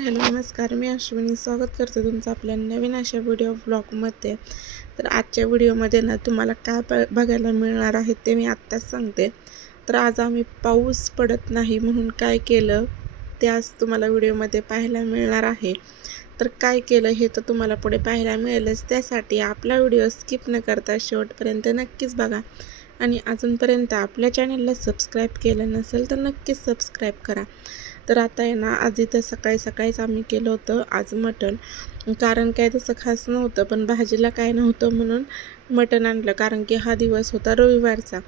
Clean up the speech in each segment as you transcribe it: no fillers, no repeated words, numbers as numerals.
Hello नमस्कार, मी अश्विनी स्वागत करते तुमचं आपल्या नवीन अशा व्हिडिओ ब्लॉगमध्ये. तर आजच्या व्हिडिओमध्ये ना तुम्हाला काय बघायला मिळणार आहे ते मी आत्ताच सांगते. तर आज आम्ही पाऊस पडत नाही म्हणून काय केलं ते आज तुम्हाला व्हिडिओमध्ये पाहायला मिळणार आहे. तर काय केलं हे तर तुम्हाला पुढे पाहायला मिळेलच. त्यासाठी आपला व्हिडिओ स्किप न करता शेवटपर्यंत नक्कीच बघा आणि अजूनपर्यंत आपल्या चॅनलला सबस्क्राईब केलं नसेल तर नक्कीच सबस्क्राईब करा. तर आता आहे ना, आज इथं सकाळीच आम्ही केलं होतं आज मटण. कारण काय तसं खास नव्हतं, पण भाजीला काय नव्हतं म्हणून मटण आणलं, कारण की हा दिवस होता रविवारचा.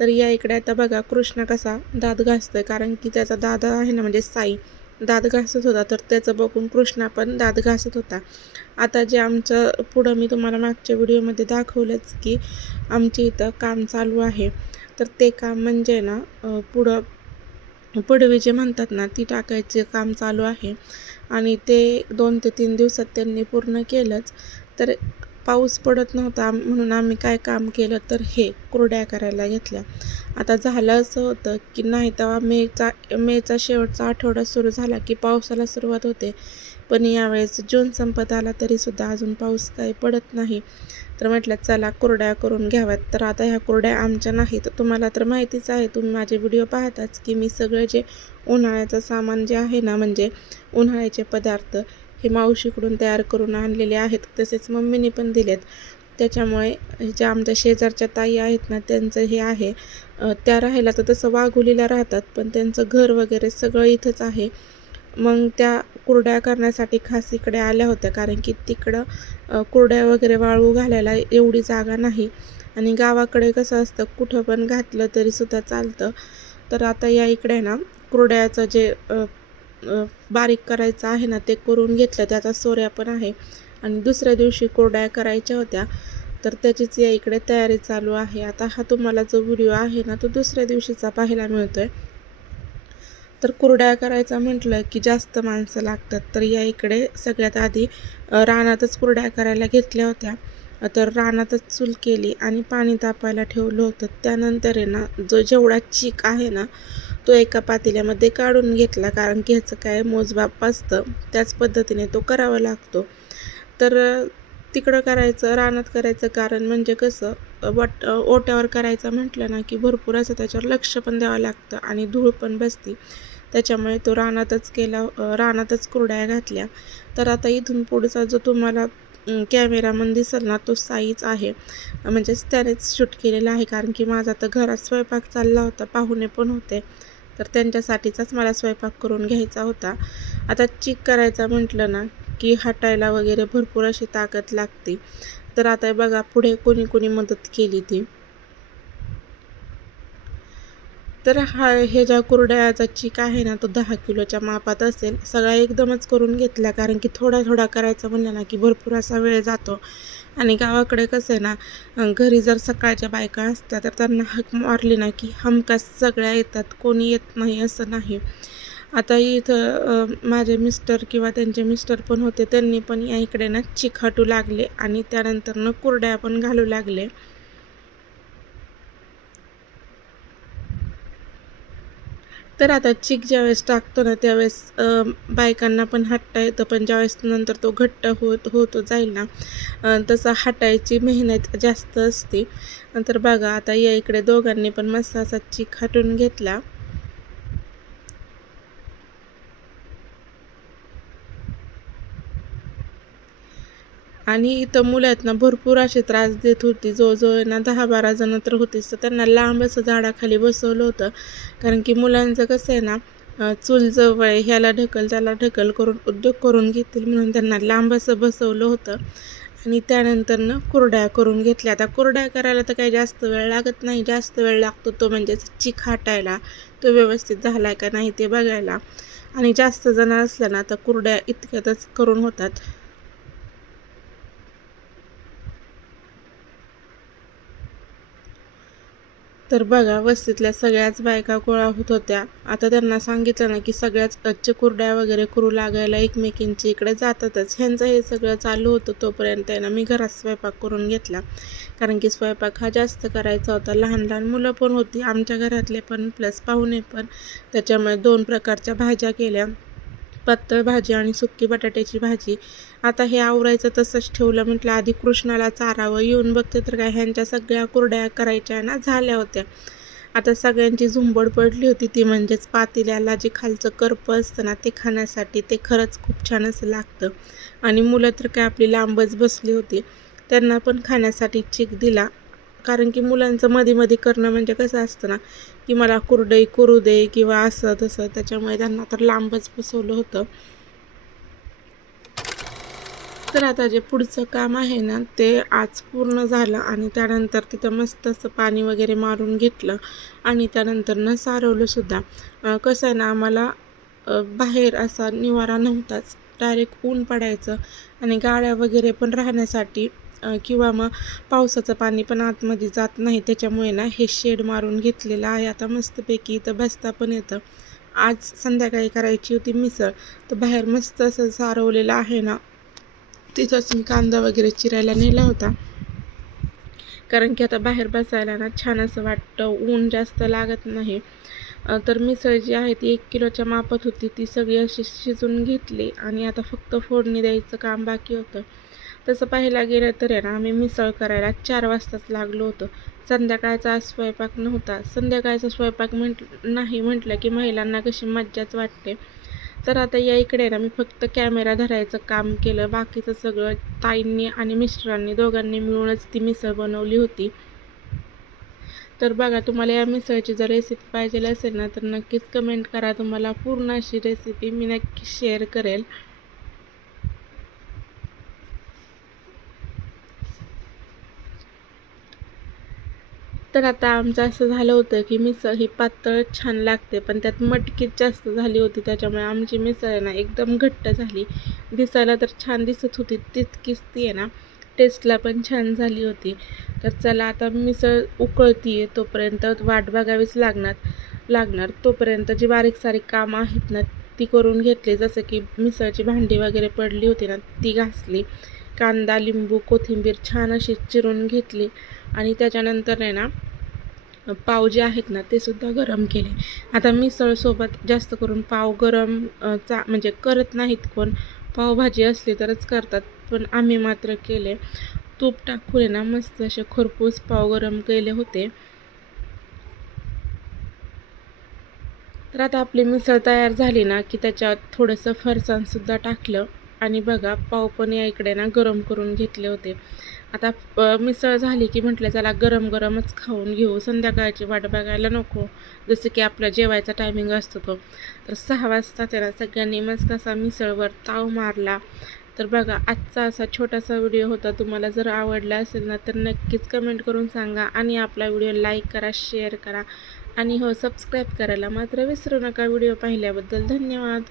तर या इकडे आता बघा कृष्ण कसा दात घासतोय, कारण की त्याचा दादा आहे ना म्हणजे साई दात घासत होता. तर त्याचं बघून कृष्णा पण दात घासत होता. आता जे आमचं पुढं मी तुम्हाला मागच्या व्हिडिओमध्ये दाखवलंच की आमच्या इथं काम चालू आहे. तर ते काम म्हणजे ना पुढं पडवी जे म्हणतात ना ती टाकायचे काम चालू आहे आणि ते 2 ते 3 दिवसात त्यांनी पूर्ण केलंच. तर पाऊस पडत नव्हता म्हणून आम्ही काय काम केलं तर हे कुरड्या करायला घेतल्या. आता झालं असं होतं की नाही तेव्हा मेचा शेवटचा आठवडा सुरू झाला की पावसाला सुरुवात होते, पण यावेळेस जून संपत आला तरीसुद्धा अजून पाऊस काही पडत नाही. तर म्हटलं चला कुरड्या करून घ्याव्यात. तर आता ह्या कुरड्या आमच्या नाहीत, तुम्हाला तर माहितीच आहे, तुम्ही माझे व्हिडिओ पाहताच की मी सगळं जे उन्हाळ्याचं सामान जे आहे ना म्हणजे उन्हाळ्याचे पदार्थ हे मावशीकडून तयार करून आणलेले आहेत, तसेच मम्मीने पण दिलेत. त्याच्यामुळे ज्या आमच्या शेजारच्या ताई आहेत ना त्यांचं हे आहे, त्या राहायला तर तसं वाघोलीला राहतात, पण त्यांचं घर वगैरे सगळं इथंच आहे. मग त्या कुरड्या करण्यासाठी खास इकडे आल्या होत्या, कारण की तिकडं कुरड्या वगैरे वाळू घालायला एवढी जागा नाही आणि गावाकडे कसं असतं कुठं पण घातलं तरीसुद्धा चालतं. तर आता या इकडे ना कुरड्याचं जे बारीक करायचं आहे ना ते करून घेतलं, त्याचा सोऱ्या पण आहे आणि दुसऱ्या दिवशी कुरड्या करायच्या होत्या. तर त्याचीच या इकडे तयारी चालू आहे. आता हा तुम्हाला जो व्हिडिओ आहे ना तो दुसऱ्या दिवशीचा पाहायला मिळतोय. तर कुरड्या करायचा म्हटलं की जास्त माणसं लागतात. तर या इकडे सगळ्यात आधी रानातच कुरड्या करायला घेतल्या होत्या. तर रानातच चूल केली आणि पाणी तापायला ठेवलं होतं. त्यानंतर आहे ना जेवढा चीक आहे ना तो एका पातेल्यामध्ये काढून घेतला, कारण की ह्याचं काय मोजमाप असतं, त्याच पद्धतीने तो करावा लागतो. तर तिकडं करायचं रानात करायचं कारण म्हणजे कसं ओट्यावर करायचं म्हटलं ना की भरपूर असं त्याच्यावर लक्ष पण द्यावं लागतं आणि धूळ पण बसते. त्याच्यामुळे तो रानातच केला, रानातच कुरड्या घातल्या. तर आता इथून पुढचा जो तुम्हाला कॅमेरामन दिसेल ना तो साईच आहे, म्हणजेच त्यानेच शूट केलेला आहे, कारण की माझा तर घरात स्वयंपाक चालला होता, पाहुणे पण होते, तर त्यांच्यासाठीचाच मला स्वयंपाक करून घ्यायचा होता. आता चीक करायचा म्हटलं ना की हटायला वगैरे भरपूर अशी ताकद लागते. तर आता बघा पुढे कोणी कोणी मदत केली ती. तर हे ज्या कुरड्याचा चीक आहे ना तो 10 किलोच्या मापात असेल. सगळा एकदमच करून घेतला, कारण की थोडा थोडा करायचा म्हणलं ना की भरपूर असा वेळ जातो आणि गावाकडे कसं आहे ना घरी जर सकाळच्या बायका असत्या तर त्यांना हाक मारली ना की हमखास सगळ्या येतात, कोणी येत नाही असं नाही. आता इथं माझे मिस्टर किंवा त्यांचे मिस्टर पण होते, त्यांनी पण या इकडे ना चीक हाटू लागले आणि त्यानंतर कुरड्या पण घालू लागले. तर आता चीक ज्यावेळेस टाकतो ना त्यावेळेस बायकांना पण हटता येतं, पण ज्यावेळेस नंतर तो घट्ट होत जाईल ना तसं हटायची मेहनत जास्त असते. नंतर बघा आता या इकडे दोघांनी पण मस्त असा चीक हटून घेतला. आणि इथं मुलं आहेत ना भरपूर असे त्रास देत होती. जवळजवळ ना 10-12 जण तर होतीच. तर त्यांना लांब असं झाडाखाली बसवलं होतं, कारण की मुलांचं कसं आहे ना चूल जवळ आहे, ह्याला ढकल त्याला ढकल करून उद्योग करून घेतील म्हणून त्यांना लांब असं बसवलं होतं. आणि त्यानंतर कुरड्या करून घेतल्या. आता कुरड्या करायला तर काही जास्त वेळ लागत नाही, जास्त वेळ लागतो तो म्हणजे चीक हाटायला, तो व्यवस्थित झाला आहे का नाही ते बघायला. आणि जास्त जण असलं ना तर कुरड्या इतक्यातच करून होतात. तर बघा वस्तीतल्या सगळ्याच बायका गोळा होत होत्या. आता त्यांना सांगितलं ना की सगळ्याच कुरड्या वगैरे करू लागायला एकमेकींची इकडे जातातच. ह्यांचं हे सगळं चालू होतं तोपर्यंत आहे ना मी घरात स्वयंपाक करून घेतला, कारण की स्वयंपाक हा जास्त करायचा होता. लहान लहान मुलं पण होती आमच्या घरातले पण प्लस पाहुणे पण, त्याच्यामुळे 2 प्रकारच्या भाज्या केल्या पातळ भाजी आणि सुकी बटाट्याची भाजी. आता हे आवरायचं तसंच ठेवलं. म्हटलं आधी कृष्णाला चारावं. येऊन बघते तर काय ह्यांच्या सगळ्या कुरड्या करायच्या ना झाल्या होत्या. आता सगळ्यांची झुंबड पडली होती ती म्हणजेच पातेल्याला जे खालचं करपं असतं ना ते खाण्यासाठी. ते खरंच खूप छान असं लागतं. आणि मुलं तर काय आपली लांबच बसली होती. त्यांना पण खाण्यासाठी चीक दिला. कारण की मुलांचं मध्ये करणं म्हणजे कसं असतं ना की मला कुरडई करू दे किंवा असं तसं, त्याच्यामुळे त्यांना तर लांबच बसवलं होतं. तर आता जे पुढचं काम आहे ना ते आज पूर्ण झालं आणि त्यानंतर तिथं मस्त असं पाणी वगैरे मारून घेतलं आणि त्यानंतर न सारवलंसुद्धा. कसं आहे ना आम्हाला बाहेर असा निवारा नव्हताच. डायरेक्ट ऊन पडायचं आणि गाड्या वगैरे पण राहण्यासाठी किंवा मग पावसाचं पाणी पण आतमध्ये जात नाही. त्याच्यामुळे ना हे शेड मारून घेतलेलं आहे. आता मस्तपैकी इथं बसता पण येतं. आज संध्याकाळी करायची होती मिसळ, तर बाहेर मस्त असं सारवलेलं आहे ना, तिथंच मी कांदा वगैरे चिरायला नेला होता. कारण की आता बाहेर बसायला ना छान असं वाटतं, ऊन जास्त लागत नाही. तर मिसळ जी आहे ती 1 किलोच्या मापात होती. ती सगळी अशी शिजवून घेतली आणि आता फक्त फोडणी द्यायचं काम बाकी होतं. तसं पाहायला गेलं तर आहे ना आम्ही मिसळ करायला 4 वाजताच लागलो होतो. संध्याकाळचा स्वयंपाक नव्हता. संध्याकाळचा स्वयंपाक नाही म्हटलं की महिलांना कशी मज्जाच वाटते. तर आता या इकडे ना मी फक्त कॅमेरा धरायचं काम केलं. बाकीचं सगळं ताईंनी आणि मिस्टरांनी दोघांनी मिळूनच ती मिसळ बनवली होती. तर बघा, तुम्हाला या मिसळची जर रेसिपी पाहिजे असेल ना तर नक्कीच कमेंट करा. तुम्हाला पूर्ण अशी रेसिपी मी नक्की शेअर करेल. तर आता आमचं असं झालं होतं की मिसळ ही पातळ छान लागते, पण त्यात मटकीच जास्त झाली होती. त्याच्यामुळे आमची मिसळ आहे ना एकदम घट्ट झाली. दिसायला तर छान दिसत होती, तितकीच ती आहे ना टेस्टला पण छान झाली होती. तर चला आता मिसळ उकळती आहे तोपर्यंत वाट बघावीच लागणार. तोपर्यंत जी बारीक सारीक कामं आहेत ना ती करून घेतली. जसं की मिसळची भांडी वगैरे पडली होती ना ती घासली. कांदा, लिंबू, कोथिंबीर छान अशी चिरून घेतली आणि त्याच्यानंतर आहे ना पाव जे आहेत ना ते सुद्धा गरम केले. आता मिसळसोबत जास्त करून पाव गरम म्हणजे करत नाहीत कोण. पावभाजी असली तरच करतात, पण आम्ही मात्र केले. तूप टाकून आहे ना मस्त असे खरपूस पाव गरम केले होते. तर आता आपली मिसळ तयार झाली ना की त्याच्यात थोडंसं फरसाणसुद्धा टाकलं आणि बघा पाव पण या इकडे ना गरम करून घेतले होते. आता मिसळ झाली की म्हटलं चला गरम गरमच खाऊन घेऊ, संध्याकाळची वाट बघायला नको. जसं की आपला जेवायचा टायमिंग असतो तो. तर 6 वाजता त्याला सगळ्यांनी मस्त असा मिसळवर ताव मारला. तर बघा, आजचा असा छोटासा व्हिडिओ होता. तुम्हाला जर आवडला असेल ना तर नक्कीच कमेंट करून सांगा आणि आपला व्हिडिओ लाईक करा, शेअर करा आणि हो सबस्क्राईब करायला मात्र विसरू नका. व्हिडिओ पाहिल्याबद्दल धन्यवाद.